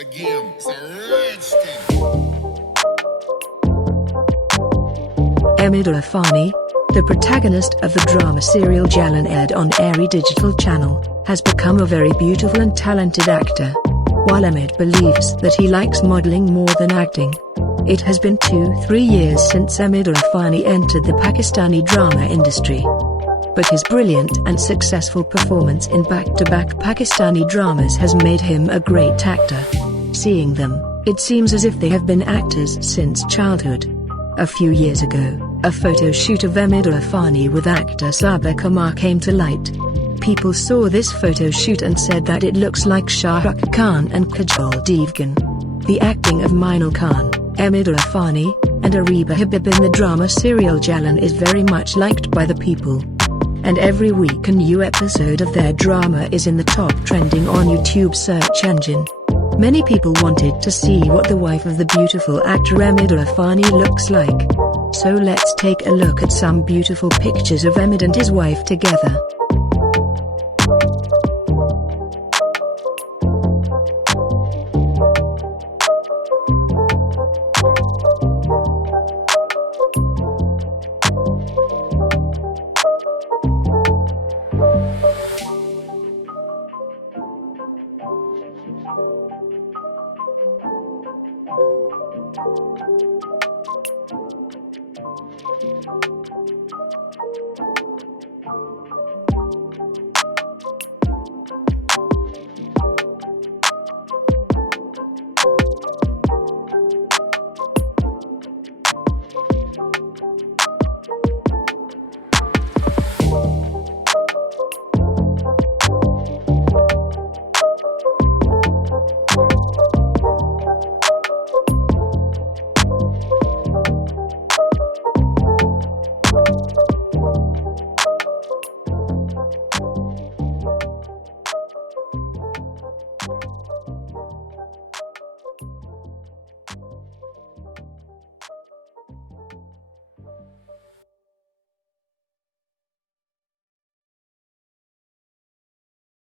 again. It's a rich thing. Maryam Irfani, the protagonist of the drama serial Jalan aired on Airy Digital Channel, has become a very beautiful and talented actor. While Ahmed believes that he likes modeling more than acting. It has been 2-3 years since Ahmed Irfani entered the Pakistani drama industry. But his brilliant and successful performance in back-to-back Pakistani dramas has made him a great actor. Seeing them, it seems as if they have been actors since childhood. A few years ago, a photo shoot of Ahmed Irfani with actor Sabiq Umar came to light. People saw this photo shoot and said that it looks like Shah Rukh Khan and Kajol Devgan. The acting of Mainul Khan, Ahmed Irfani, and Ariba Habib in the drama serial Jalan is very much liked by the people. And every week a new episode of their drama is in the top trending on YouTube search engine. Many people wanted to see what the wife of the beautiful actor Ahmed Irfani looks like. So let's take a look at some beautiful pictures of Ahmed and his wife together.